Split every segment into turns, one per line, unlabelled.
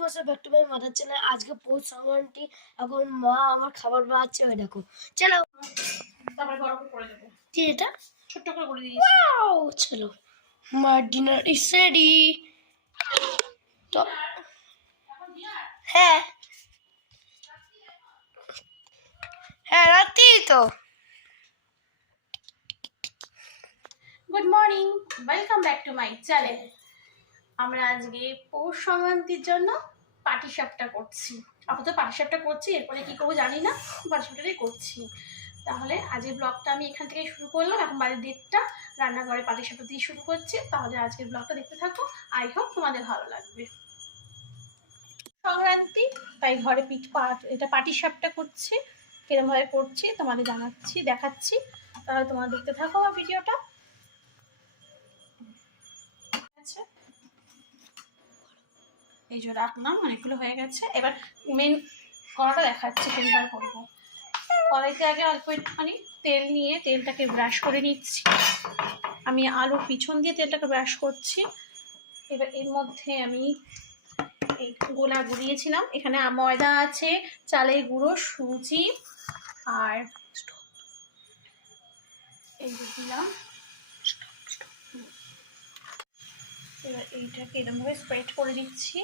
বসে back to my mother channel আজকে পৌষ সংক্রান্তি এখন মা আমার খাবার বানাচ্ছে ওই দেখো। চলো।
তারপরে বড় করে দেবো
কি এটা?
ছোট্ট করে করে দিয়েছি।
ওয়াও! চলো। মাই ডিনার ইজ রেডি তো হ্যাঁ। হ্যাঁ রাত্রি তো।
Good morning welcome back to my channel আমরা আজকে পৌষ সংক্রান্তির জন্য পাটি সাপটা করছি। আপাতত পাটি সাপটা করছি, এরপরে কি করব জানি না পাটি সাপটাই করছি। তাহলে আজকের ব্লগটা আমি এখান থেকে শুরু করলাম। এখন বাড়ির দিকটা, রান্নাঘরে পাটি সাপটা দিয়ে শুরু করছি। তাহলে আজকের ব্লগটা দেখতে থাকো। আই হোপ তোমাদের ভালো লাগবে। সংক্রান্তি, তাই ঘরে পিঠ এটা পাটি সাপটা করছি কিরমভাবে করছি তোমাদের জানাচ্ছি, দেখাচ্ছি। তাহলে তোমরা দেখতে থাকো ভিডিওটা আছে? এই যে রাখলাম, অনেকগুলো হয়ে গেছে। এবার মেন কড়াটা দেখাচ্ছি কীভাবে করব। কড়াইতে আগে অল্প একটুখানি তেল নিয়ে তেলটাকে ব্রাশ করে নিচ্ছি। আমি আলুর পিছন দিয়ে তেলটাকে ব্রাশ করছি। এবার এর মধ্যে আমি এই গোলা গুলিয়েছিলাম এখানে ময়দা আছে, চালের গুঁড়ো, সুজি, আর এই দিলাম এবার এইটাকে এরকমভাবে স্প্রেড করে দিচ্ছি।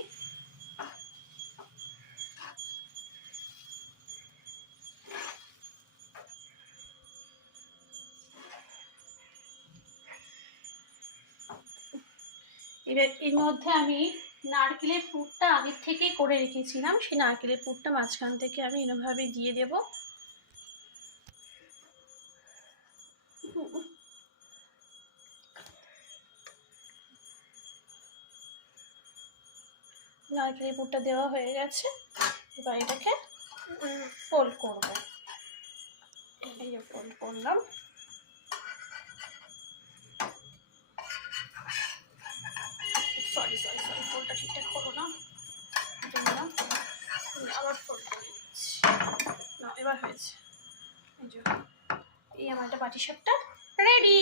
এবার এর মধ্যে আমি নারকেলের পুরটা আগের থেকে করে রেখেছিলাম, সেই নারকেলের পুরটা মাঝখান থেকে আমি এরকমভাবে দিয়ে দেব। নারকেলের পুরটা দেওয়া হয়ে গেছে। এবার এটাকে ফোল্ড করব। এই যে ফোল্ড করলাম। সরি সরি সরি ঠিকঠাক না। আবার ফোল্ড করে দিচ্ছি না, এবার হয়েছে। এই এই আমার একটা পাটি রেডি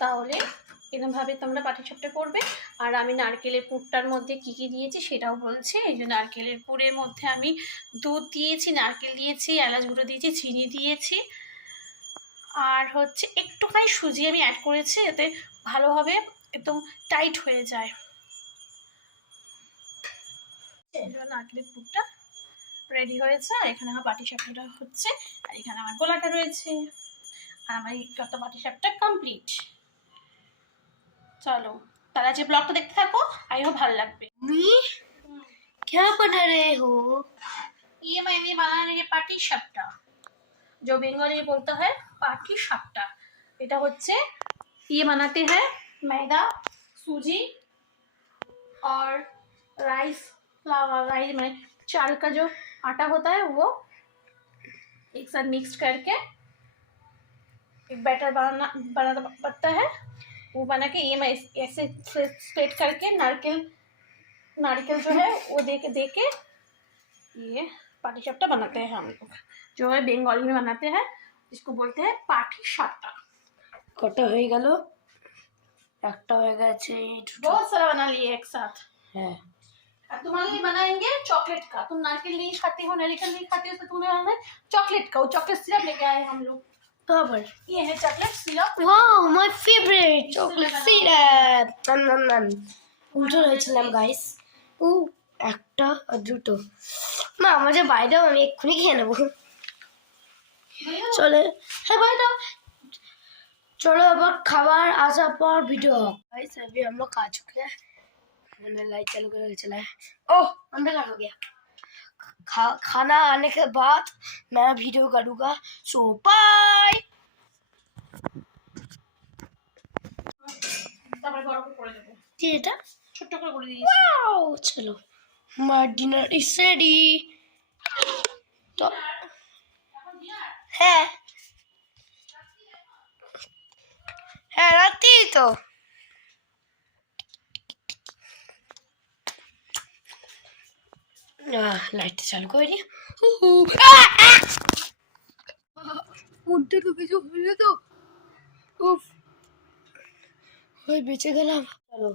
তাহলে এরকমভাবে তোমরা পাটিসাপটা করবে। আর আমি নারকেলের পুরটার মধ্যে কি কি দিয়েছি সেটাও বলছি। এই যে নারকেলের পুরের মধ্যে আমি দুধ দিয়েছি, নারকেল দিয়েছি, এলাচ গুঁড়ো দিয়েছি, চিনি দিয়েছি। আর হচ্ছে একটুখানি সুজি আমি অ্যাড করেছি, এতে ভালোভাবে একদম টাইট হয়ে যায়। নারকেলের পুরটা রেডি হয়েছে। আর এখানে আমার পাটিসাপটা হচ্ছে, আর এখানে আমার গোলাটা রয়েছে। আর আমার এই যত পাটিসাপটা কমপ্লিট চলো তাহলে আজকে ব্লগটা দেখতে থাকো আইও ভালো লাগবে
मी क्या बना रहे हो
ये मैंने बनाने ये पाटी सापटा जो बंगाली में बोलता है पाटी सापटा এটা হচ্ছে ये बनाते हैं मैदा सूजी और राइस फ्लावर राइस में चाल का जो आटा होता है वो एक साथ मिक्स करके एक बैटर बनाना बनाना पड़ता है वो बना के ये मैं इस- ऐसे स्प्रेड करके नारकेल नारियल जो है वो दे के दे के ये पाटी सापटा बनाते हैं हम लोग जो है बंगाली में बनाते हैं इसको बोलते हैं पाटी सापटा
কটা হয়ে গেল একটা হয়ে গেছে এই দুটো
बहुत सारा बना लिए एक साथ
হ্যাঁ
अब तुम्हारे लिए बनाएंगे चॉकलेट का तुम नारियल नहीं खाती हो नारियल नहीं खाती हो तो तुम्हें बनाना है चॉकलेट का वो चॉकलेट सिरप लेके आए हम लोग
covered. Wow, my favorite chocolate উল্টো রয়েছিলাম গাইস ও একটা দুটো। না আমার যে আমি এক্ষুনি খেয়ে নেব। চলে। হ্যাঁ বাইদাও চলো আবার খাবার আসার পর ভিডিও গাইস আমি আমরা কাজ খেয়ে লাইট চালু করে রয়েছিলাম ও অন্ধকার গিয়া खा खाना आने के बाद मैं वीडियो करूँगा सो बाय चलो माय डिनर इज रेडी तो है है राती तो লাইটটা চালু করে দিই। উঠতে তো কিছু হলো তো। উফ। ওই বেঁচে গেলাম। চলো